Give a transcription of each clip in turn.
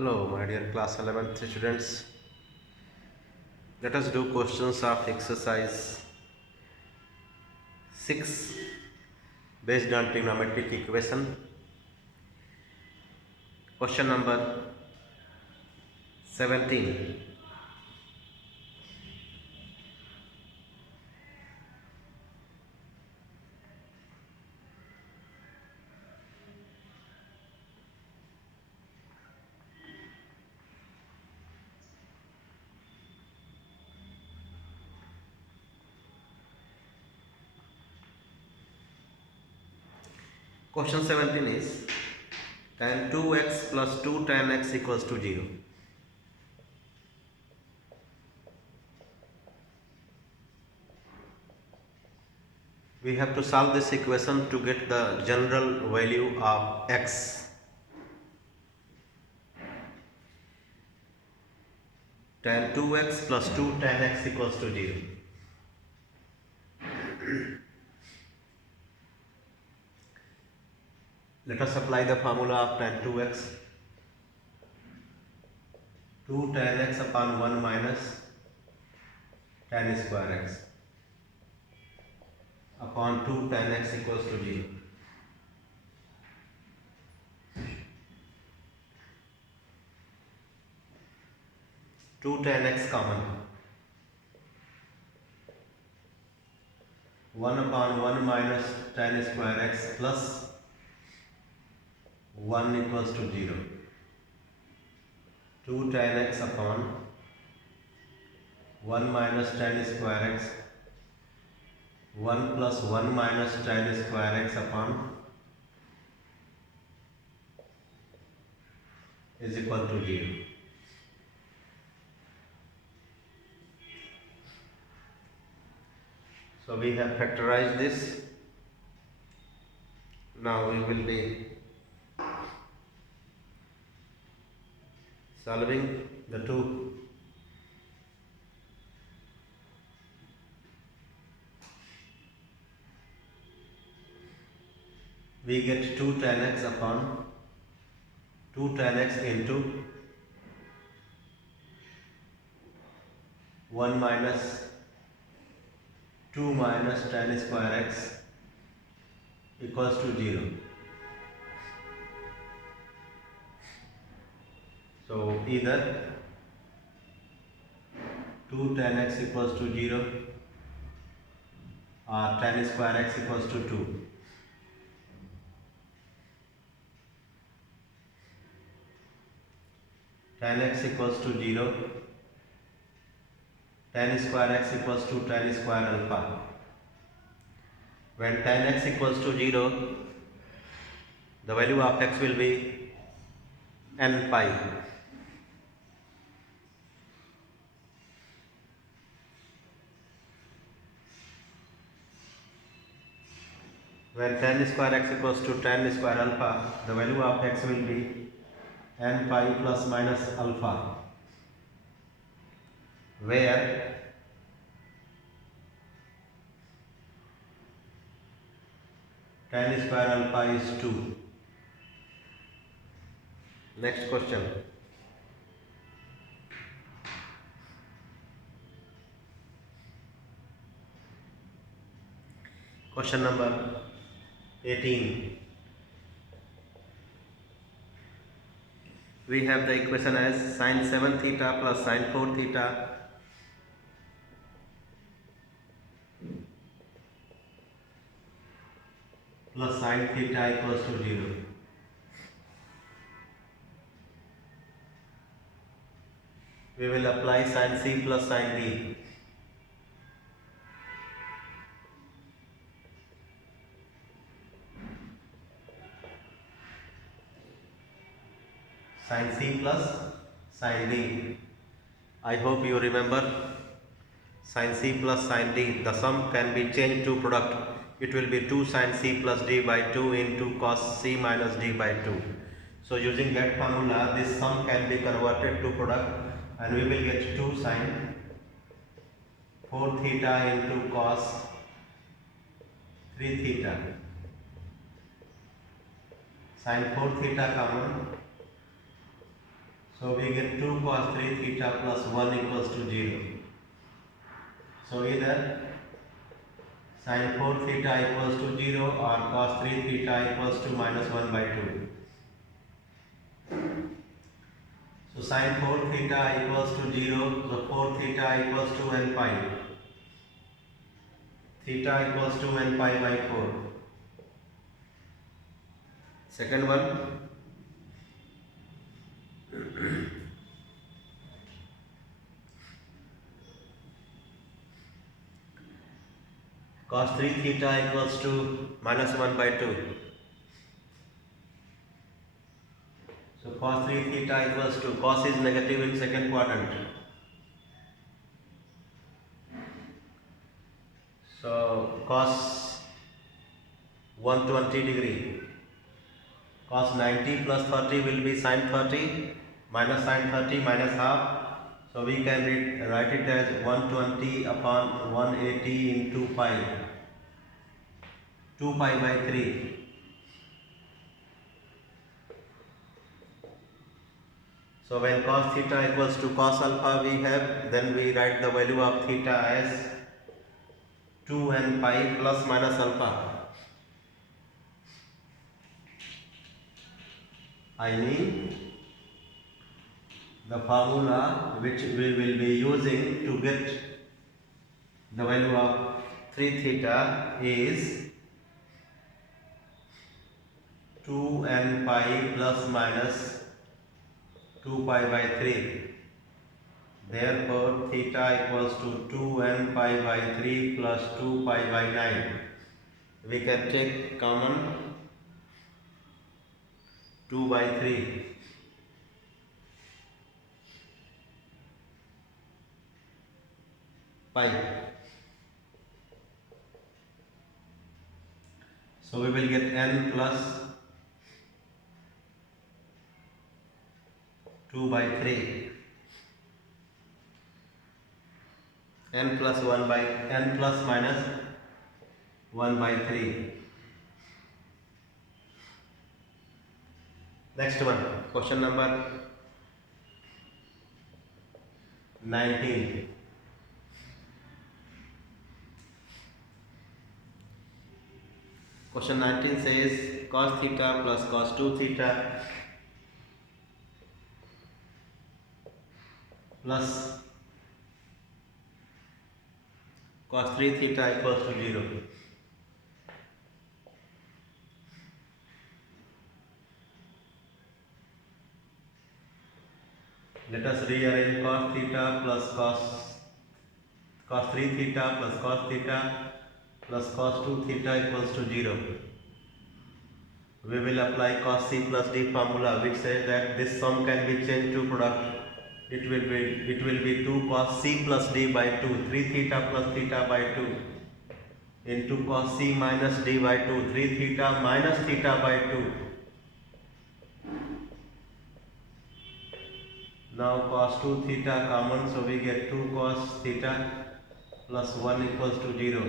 Hello, my dear class 11th students. Let us do questions of exercise 6 based on trigonometric equation. Question number 17. Question 17 is tan 2x plus 2 tan x equals to 0. We have to solve this equation to get the general value of x. Tan 2x plus 2 tan x equals to 0. Let us apply the formula of tan 2x. 2 tan x upon 1 minus tan square x upon 2 tan x equals to 0. 2 tan x common. 1 upon 1 minus tan square x plus 1 equals to 0. 2 tan x upon 1 minus tan square x 1 plus 1 minus tan square x upon is equal to 0. So we have factorized this. Now we will be solving the two. We get 2 tan x upon 2 tan x into 1 minus 2 minus tan square x equals to 0. So either 2 tan x equals to 0 or tan square x equals to 2. Tan x equals to 0, tan square x equals to tan square alpha. When tan x equals to 0, the value of x will be n pi. When tan square x equals to tan square alpha, the value of x will be n pi plus minus alpha, where tan square alpha is 2. Next question. Question number 18. We have the equation as sin 7 theta plus sin 4 theta plus sin theta equals to 0. We will apply sin c plus sin d. Sin c plus sin d. I hope you remember sin c plus sin d. The sum can be changed to product. It will be 2 sin c plus d by 2 into cos c minus d by 2. So using that formula, this sum can be converted to product and we will get 2 sin 4 theta into cos 3 theta. Sin 4 theta common. So we get 2 cos 3 theta plus 1 equals to 0. So either sin 4 theta equals to 0 or cos 3 theta equals to minus 1 by 2. So sin 4 theta equals to 0, so 4 theta equals to n pi. Theta equals to n pi by 4. Second one, cos 3 theta equals to minus 1 by 2. So cos 3 theta equals to, cos is negative in second quadrant. So cos 120 degree. Cos 90 plus 30 will be sin 30 minus sin 30 minus half. So we can write it as 120 upon 180 into pi. 2 pi by 3. So when cos theta equals to cos alpha we have, then we write the value of theta as 2n pi plus minus alpha. I mean the formula which we will be using to get the value of 3 theta is 2n pi plus minus 2 pi by 3. Therefore theta equals to 2n pi by 3 plus 2 pi by 9. We can take common 2 by 3. Pi. So we will get n plus 2 by 3. N plus 1 by n plus minus 1 by 3. Next one, question number 19. Question 19 says cos theta plus cos 2 theta plus cos 3 theta equals to 0. Let us rearrange cos theta plus cos 3 theta plus cos theta plus cos 2 theta equals to 0. We will apply cos c plus d formula, which says that this sum can be changed to product. It will be 2 cos c plus d by 2, 3 theta plus theta by 2 into cos c minus d by 2, 3 theta minus theta by 2. Now cos 2 theta common, so we get 2 cos theta plus 1 equals to 0.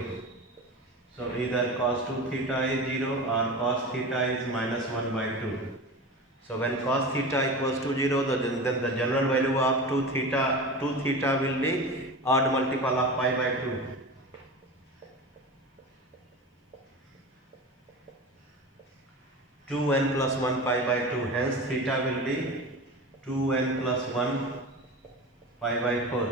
So either cos 2 theta is 0 or cos theta is minus 1 by 2. So when cos theta equals to 0, then the general value of 2 theta will be odd multiple of pi by 2. Two n plus 1 pi by 2, hence theta will be 2n plus 1 pi by 4.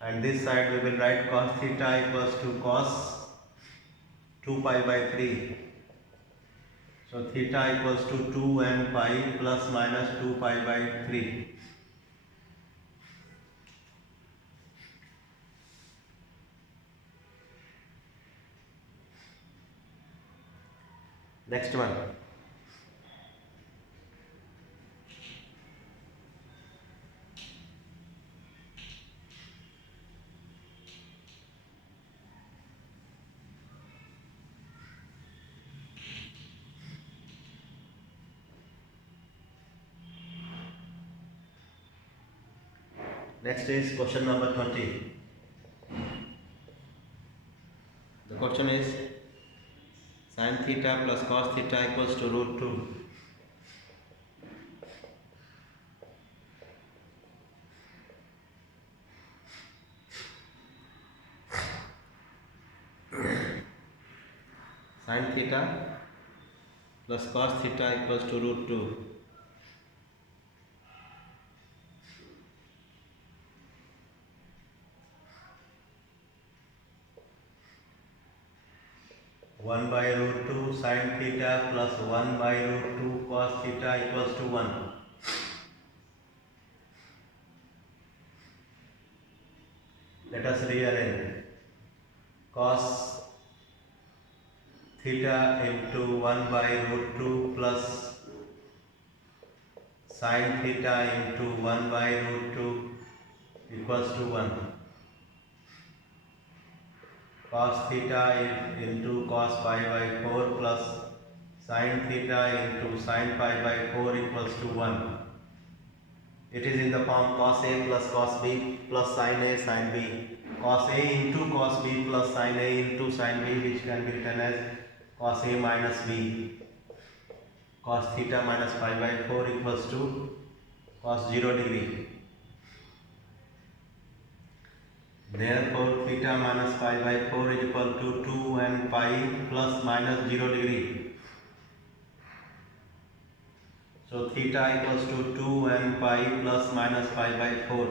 And this side we will write cos theta equals to cos 2 pi by 3. So theta equals to 2n pi plus minus 2 pi by 3. Next one. Next is question number 20. The question is sin theta plus cos theta equals to root 2. Sin theta plus cos theta equals to root 2. One by root 2 sin theta plus 1 by root 2 cos theta equals to 1. Let us rearrange. Cos theta into 1 by root 2 plus sin theta into 1 by root 2 equals to 1. Cos theta into cos pi by 4 plus sin theta into sin pi by 4 equals to 1. It is in the form cos A plus cos B plus sin A sin B. Cos A into cos B plus sin A into sin B, which can be written as cos A minus B. Cos theta minus pi by 4 equals to cos 0 degree. Therefore, theta minus pi by 4 is equal to 2 and pi plus minus 0 degree. So, theta equals to 2 and pi plus minus pi by 4.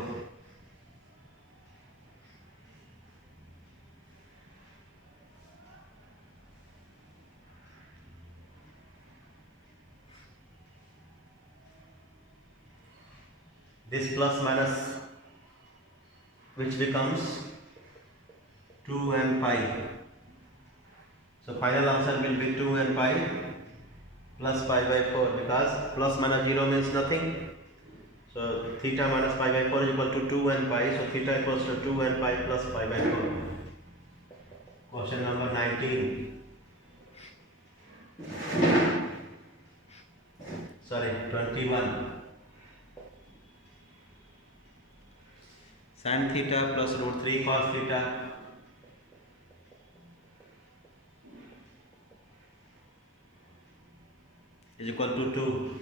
This plus minus, which becomes 2 and pi. So, final answer will be 2 and pi plus pi by 4, because plus minus 0 means nothing. So, theta minus pi by 4 is equal to 2 and pi. So, theta equals to 2 and pi plus pi by 4. Question number 19. Sorry, 21. Sin theta plus root 3 cos theta is equal to 2.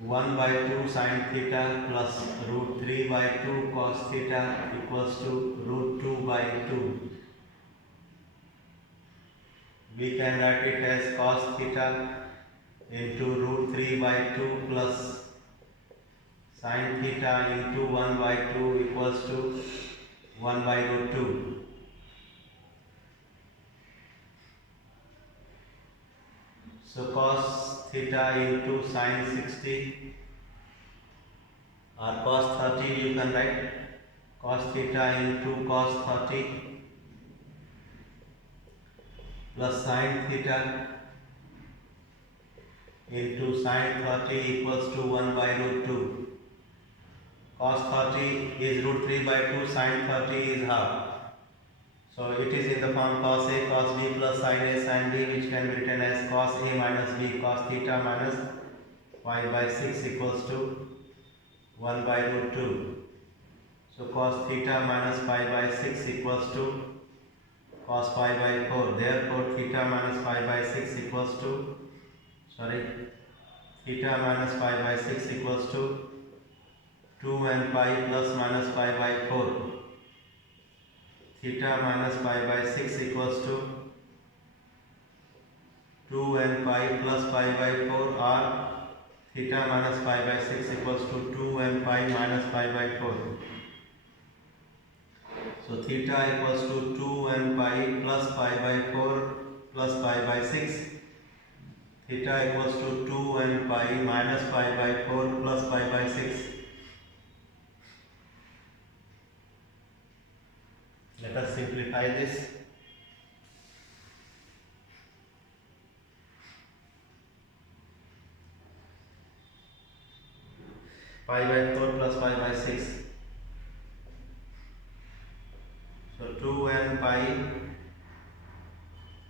1 by 2 sin theta plus root 3 by 2 cos theta equals to root 2 by 2. We can write it as cos theta into root 3 by 2 plus sin theta into 1 by 2 equals to 1 by root 2. So, cos theta into sin 60 or cos 30, you can write cos theta into cos 30 plus sin theta into sin 30 equals to 1 by root 2. Cos 30 is root 3 by 2, sin 30 is half. So, it is in the form cos A cos B plus sin A sin B, which can be written as cos A minus B cos theta minus pi by 6 equals to 1 by root 2. So, cos theta minus pi by 6 equals to cos pi by 4. Therefore, theta minus pi by 6 equals to, theta minus pi by 6 equals to 2 and pi plus minus pi by 4. Theta minus pi by 6 equals to 2 and pi plus pi by 4, or theta minus pi by 6 equals to 2 and pi minus pi by 4. So, theta equals to 2 and pi plus pi by 4 plus pi by 6. Theta equals to 2 and pi minus pi by 4 plus pi by 6. Let us simplify this. Pi by 4 plus pi by 6. So, 2 and pi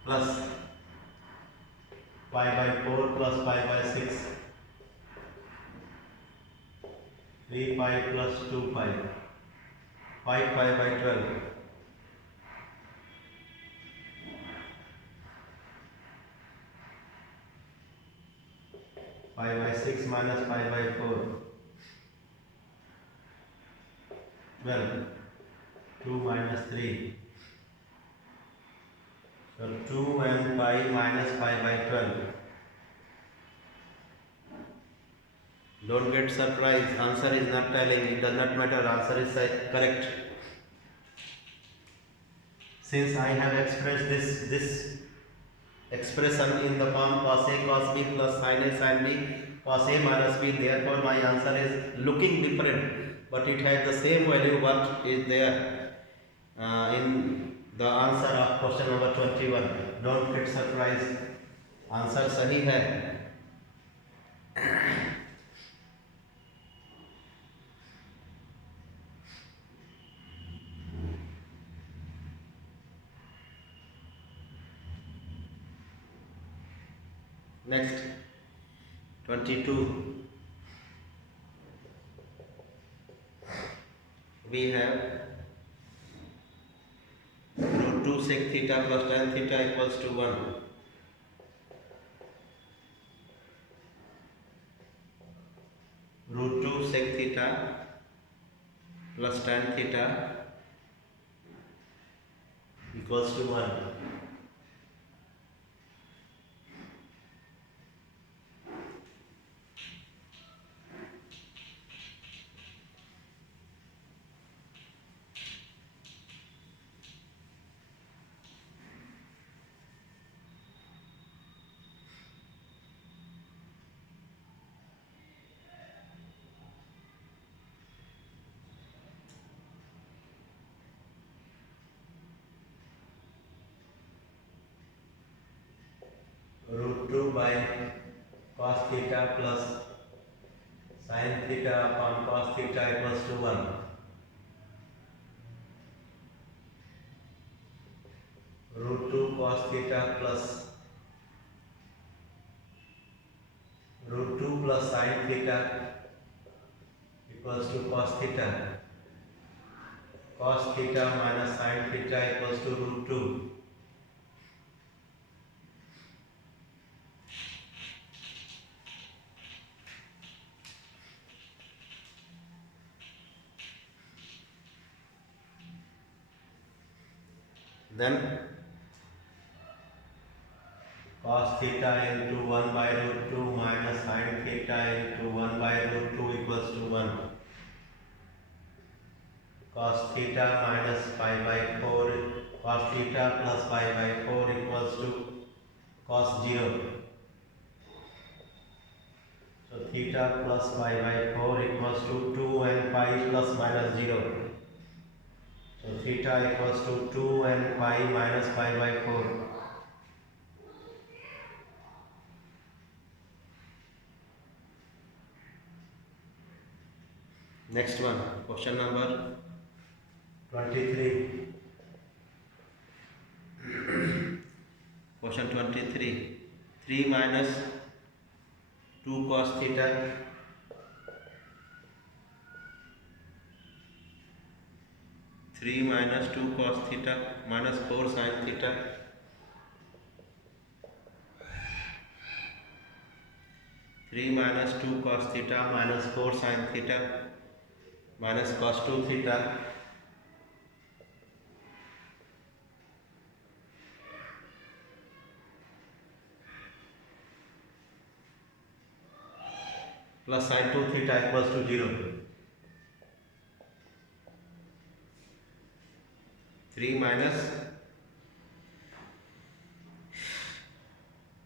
plus pi by 4 plus pi by 6. 3 pi plus 2 pi. 5 pi by 12. Pi by 6 minus pi by 4. 12. 2 minus 3. So 2 and pi minus pi by 12. Don't get surprised. Answer is not telling. It does not matter. Answer is correct. Since I have expressed this expression in the form cos A cos B plus sin A sin B cos A minus B, therefore my answer is looking different, but it has the same value what is there in the answer of question number 21. Don't get surprised. Answer सही है. Next, 22. We have root 2 sec theta plus tan theta equals to 1. Root 2 sec theta plus tan theta equals to 1. Root 2 by cos theta plus sin theta upon cos theta equals to 1. Root 2 cos theta plus root 2 plus sin theta equals to cos theta. Cos theta minus sin theta equals to root 2. Then cos theta into 1 by root 2 minus sin theta into 1 by root 2 equals to 1. Cos theta minus pi by 4, cos theta plus pi by 4 equals to cos 0. So theta plus pi by 4 equals to 2 and pi plus minus 0. So theta equals to 2 and pi minus pi by 4. Next one, question number 23. Question 23. 3 minus 2 cos theta minus 2 cos theta minus 4 sin theta minus 2 cos theta minus 4 sin theta minus cos 2 theta plus sin 2 theta equals to 0. 3 minus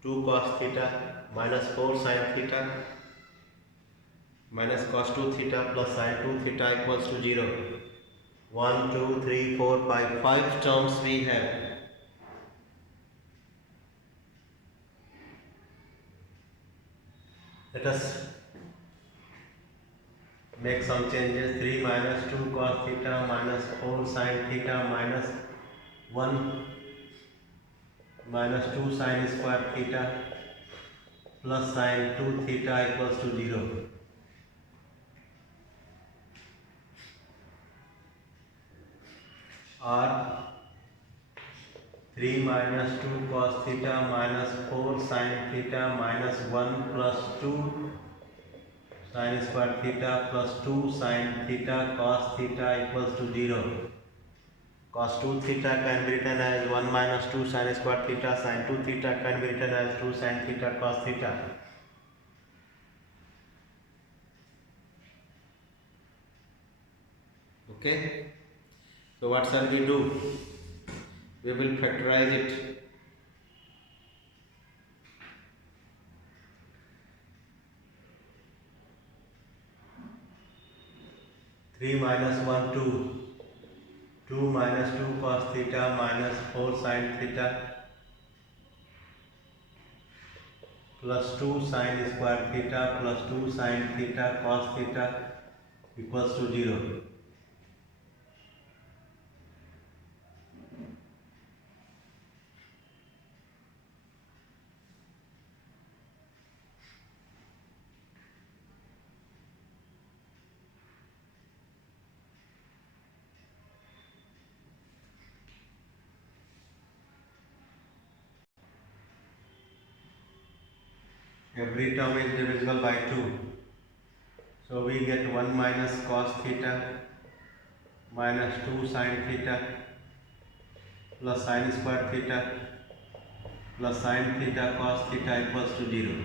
2 cos theta minus 4 sin theta minus cos 2 theta plus sin 2 theta equals to 0. 1, 2, 3, 4, 5. 5 terms we have. Let us make some changes. 3 minus 2 cos theta minus 4 sin theta minus 1 minus 2 sin square theta plus sin 2 theta equals to 0. Or 3 minus 2 cos theta minus 4 sin theta minus 1 plus 2 sin square theta plus 2 sin theta cos theta equals to 0. Cos 2 theta can be written as 1 minus 2 sin square theta. Sin 2 theta can be written as 2 sin theta cos theta. Okay. So what shall we do? We will factorize it. 3 minus 1 2. 2 minus 2 cos theta minus 4 sin theta plus 2 sin square theta plus 2 sin theta cos theta equals to 0. Every term is divisible by 2. So we get 1 minus cos theta minus 2 sin theta plus sin square theta plus sin theta cos theta equals to 0.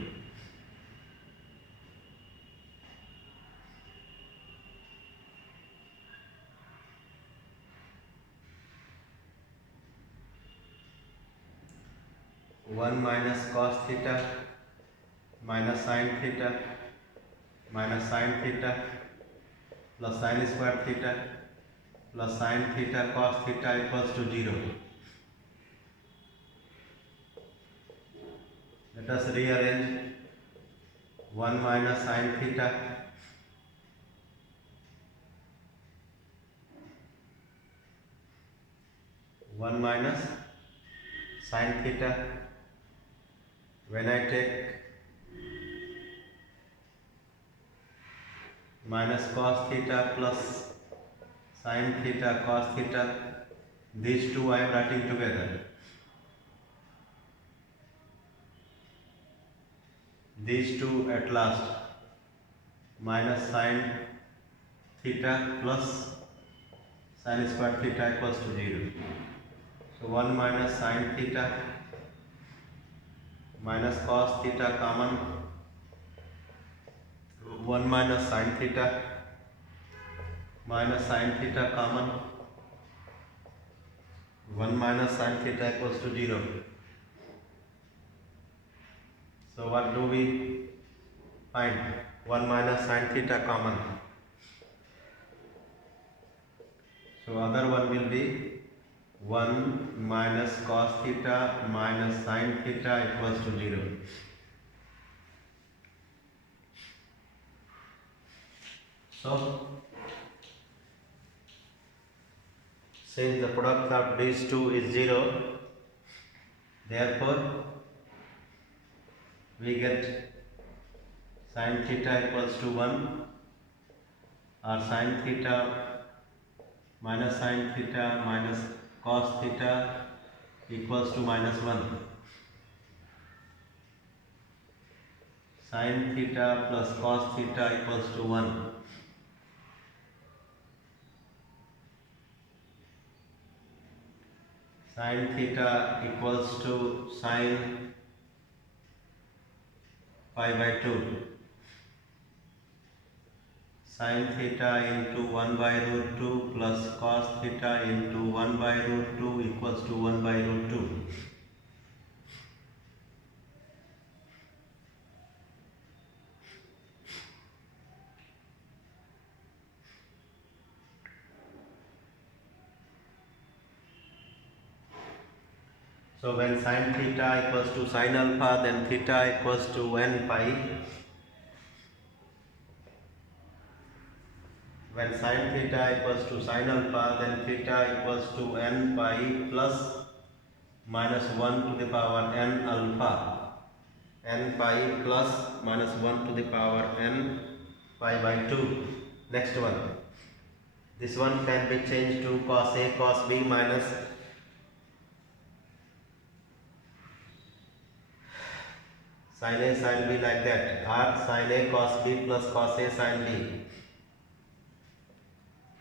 One minus cos theta minus sin theta minus sin theta plus sin square theta plus sin theta cos theta equals to 0. Let us rearrange 1 minus sin theta one minus sin theta. When I take minus cos theta plus sin theta cos theta, these two I am writing together. These two at last, minus sin theta plus sin square theta equals to 0. So 1 minus sin theta minus cos theta common, 1 minus sin theta minus sin theta common, 1 minus sin theta equals to 0. So what do we find? 1 minus sin theta common. So other one will be 1 minus cos theta minus sin theta equals to 0. So since the product of these two is 0, therefore we get sin theta equals to 1 or sin theta minus sin theta minus cos theta equals to minus 1. Sin theta plus cos theta equals to 1. Sin theta equals to sin pi by 2. Sin theta into 1 by root 2 plus cos theta into 1 by root 2 equals to 1 by root 2. So when sin theta equals to sin alpha, then theta equals to n pi. When sin theta equals to sin alpha, then theta equals to n pi plus minus 1 to the power n alpha. N pi plus minus 1 to the power n pi by 2. Next one. This one can be changed to cos A cos B minus sin A sin B like that, or sin A cos B plus cos A sin B.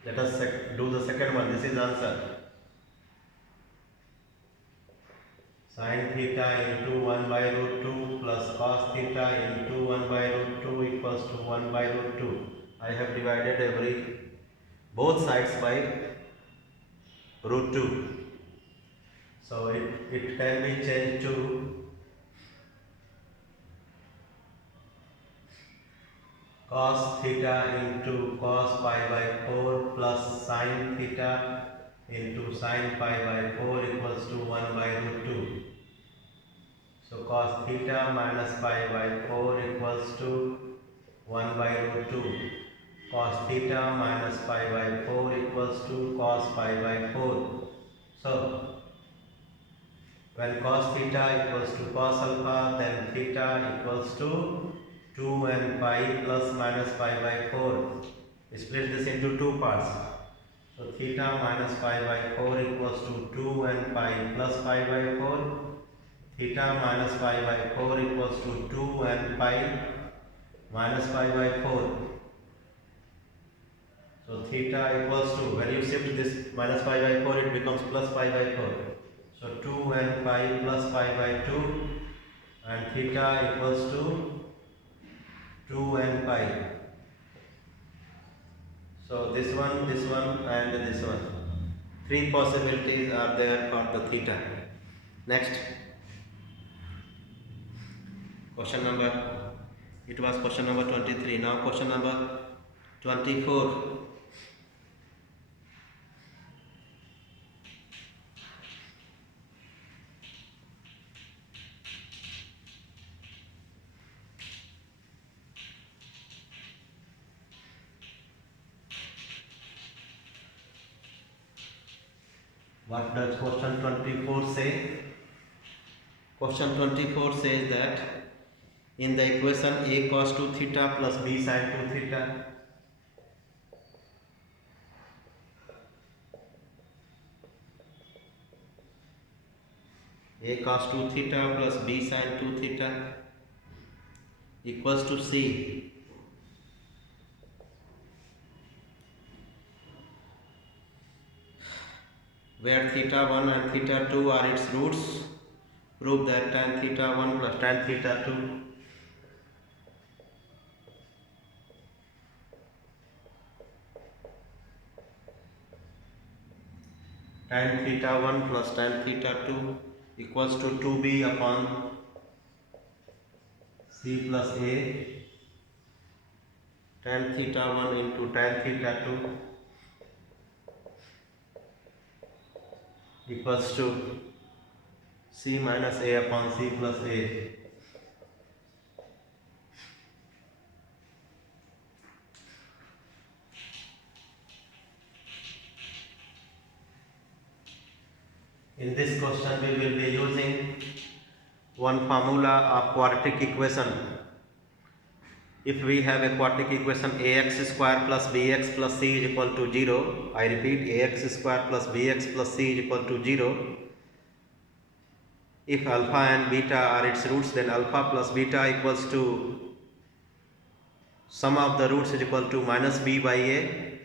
Let us do the second one. This is answer. sin theta into 1 by root 2 plus cos theta into 1 by root 2 equals to 1 by root 2. I have divided both sides by root 2. So it can be changed to cos theta into cos pi by 4 plus sin theta into sin pi by 4 equals to 1 by root 2. So cos theta minus pi by 4 equals to 1 by root 2. Cos theta minus pi by 4 equals to cos pi by 4. So when cos theta equals to cos alpha, then theta equals to 2 and pi plus minus pi by 4. Split this into two parts. So theta minus pi by 4 equals to 2 and pi plus pi by 4. Theta minus pi by 4 equals to 2 and pi minus pi by 4. So theta equals to, when you shift this minus pi by 4, it becomes plus pi by 4. So 2 and pi plus pi by 2, and theta equals to 2 and pi. So this one and this one. Three possibilities are there for the theta. Next. Question number, it was question number 23. Now question number 24. What does question 24 say? Question 24 says that in the equation a cos 2 theta plus b sin 2 theta, a cos 2 theta plus b sin 2 theta equals to c, where theta 1 and theta 2 are its roots. Prove that tan theta 1 plus tan theta 2 tan theta 1 plus tan theta 2 equals to 2b upon c plus a, tan theta 1 into tan theta 2 equals to c minus a upon c plus a. In this question we will be using one formula of quadratic equation. If we have a quadratic equation ax square plus bx plus c is equal to 0, I repeat, ax square plus bx plus c is equal to 0. If alpha and beta are its roots, then alpha plus beta equals to sum of the roots is equal to minus b by a,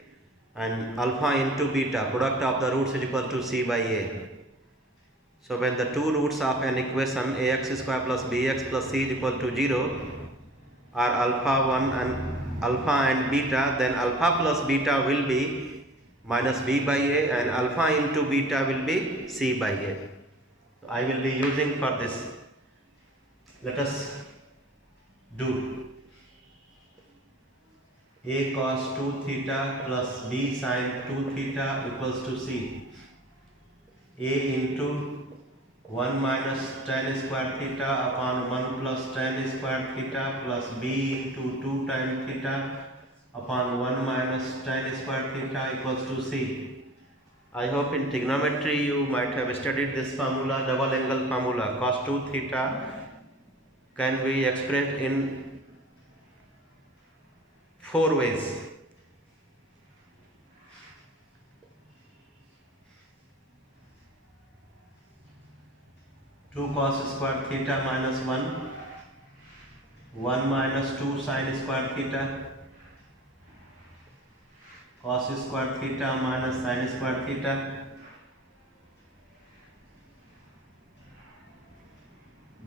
and alpha into beta product of the roots is equal to c by a. So when the two roots of an equation ax square plus bx plus c is equal to 0 are alpha 1 and alpha and beta, then alpha plus beta will be minus b by a and alpha into beta will be c by a. I will be using for this. Let us do a cos 2 theta plus b sin 2 theta equals to c. A into 1 minus tan square theta upon 1 plus tan square theta plus b into 2 tan theta upon 1 minus tan square theta equals to c. I hope in trigonometry you might have studied this formula, double angle formula. Cos 2 theta can be expressed in 4 ways. Two cos square theta minus 1 minus 2 sin square theta, cos square theta minus sin square theta,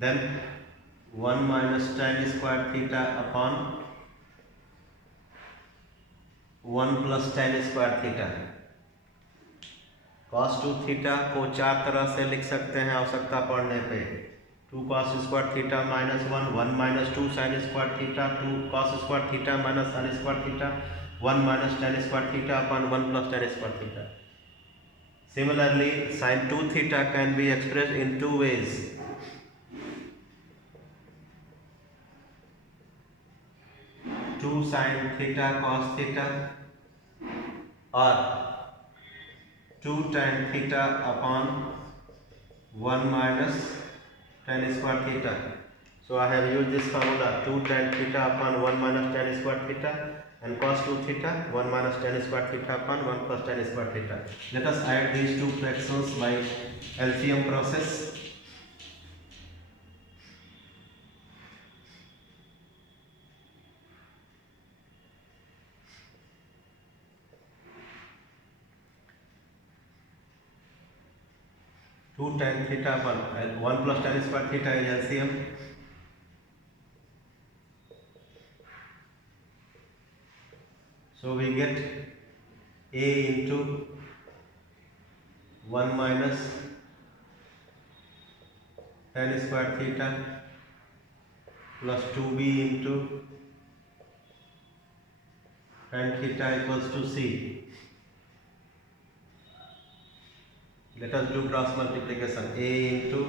then 1 minus tan square theta upon 1 plus tan square theta। cos 2 theta को चार तरह से लिख सकते हैं आवश्यकता पड़ने पे। 2 cos square theta minus 1 minus 2 sine square theta, 2 cos square theta minus sine square theta, 1 minus tan square theta upon 1 plus tan square theta. Similarly, sin 2 theta can be expressed in two ways. Two sin theta cos theta or 2 tan theta upon 1 minus tan square theta. So I have used this formula 2 tan theta upon 1 minus tan square theta and cos 2 theta 1 minus tan square theta upon 1 plus tan square theta. Let us add these two fractions by LCM process. Two tan theta upon 1 plus tan square theta is LCM. So we get a into 1 minus tan square theta plus 2b into tan theta equals to c. Let us do cross multiplication. A into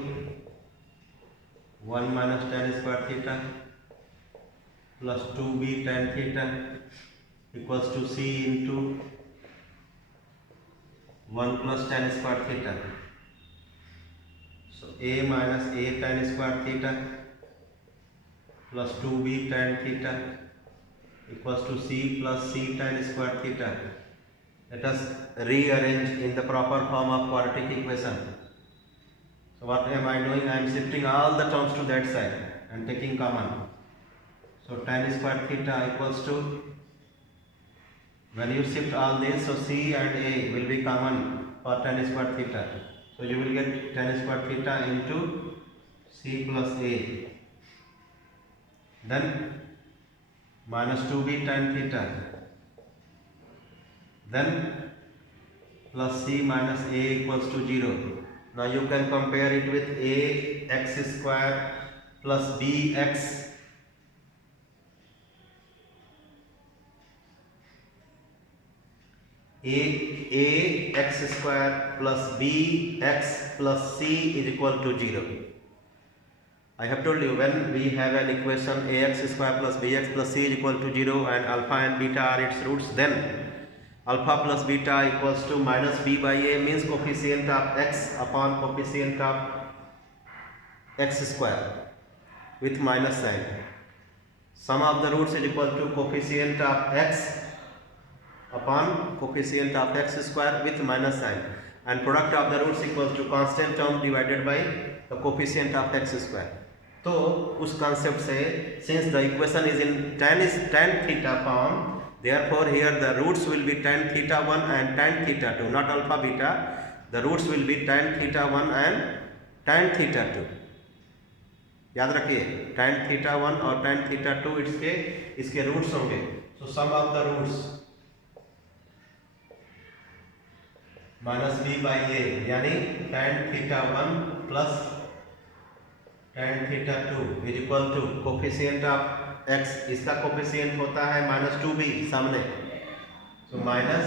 1 minus tan square theta plus 2b tan theta equals to c into 1 plus tan square theta. So a minus a tan square theta plus 2b tan theta equals to c plus c tan square theta. Let us rearrange in the proper form of quadratic equation. So what am I doing? I am shifting all the terms to that side and taking common. So tan square theta equals to, when you shift all this, so c and a will be common for tan square theta. So you will get tan square theta into c plus a. Then minus 2b tan theta. Then plus c minus a equals to 0. Now you can compare it with a x square plus bx a x square plus bx plus c is equal to 0. I have told you, when we have an equation ax square plus bx plus c is equal to 0 and alpha and beta are its roots, then alpha plus beta equals to minus b by a means coefficient of x upon coefficient of x square with minus sign. Sum of the roots is equal to coefficient of x upon coefficient of x square with minus sign, and product of the roots equals to constant term divided by the coefficient of x square. तो उस concept से, since the equation is in tan theta form, therefore here the roots will be tan theta 1 and tan theta 2, not alpha beta. The roots will be tan theta 1 and tan theta 2. याद रखिए, tan theta 1 और tan theta 2 इसके roots होंगे. So sum of the roots minus b by a, यानी tan theta 1 plus tan theta 2 is equal to coefficient of x, इसका coefficient होता है minus 2b सामने, so minus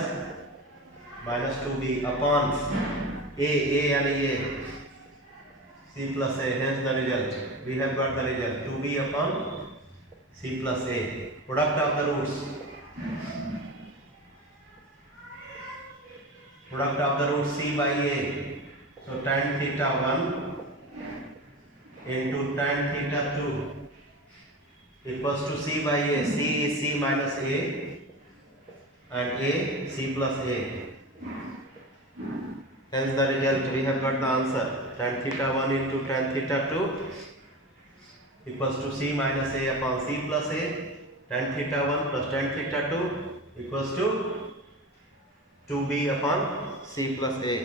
2b upon a यानी ये c plus a, hence the result we have got the result 2b upon c plus a. Product of the roots, c by a, so tan theta 1 into tan theta 2 equals to c by a. C is c minus a and a c plus a. Hence the result we have got the answer tan theta 1 into tan theta 2 equals to c minus a upon c plus a. Tan theta 1 plus tan theta 2 equals to 2b upon c plus a.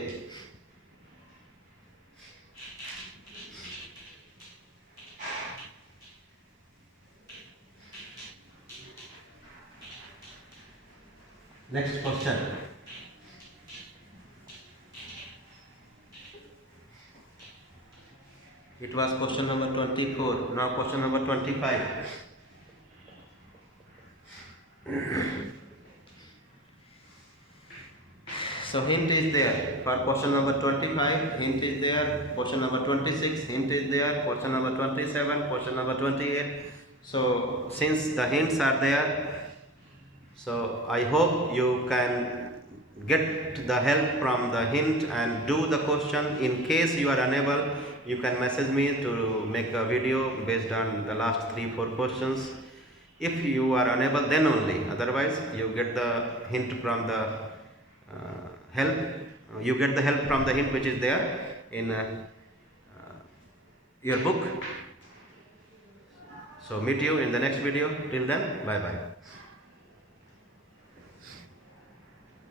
Next question. It was question number 24. Now question number 25. So hint is there for question number 25, hint is there, question number 26, hint is there, question number 27, question number 28. So since the hints are there, so I hope you can get the help from the hint and do the question. In case you are unable, you can message me to make a video based on the last 3-4 questions. If you are unable, then only, otherwise you get the hint from the help, you get the help from the hint which is there in your book. So meet you in the next video. Till then, bye bye.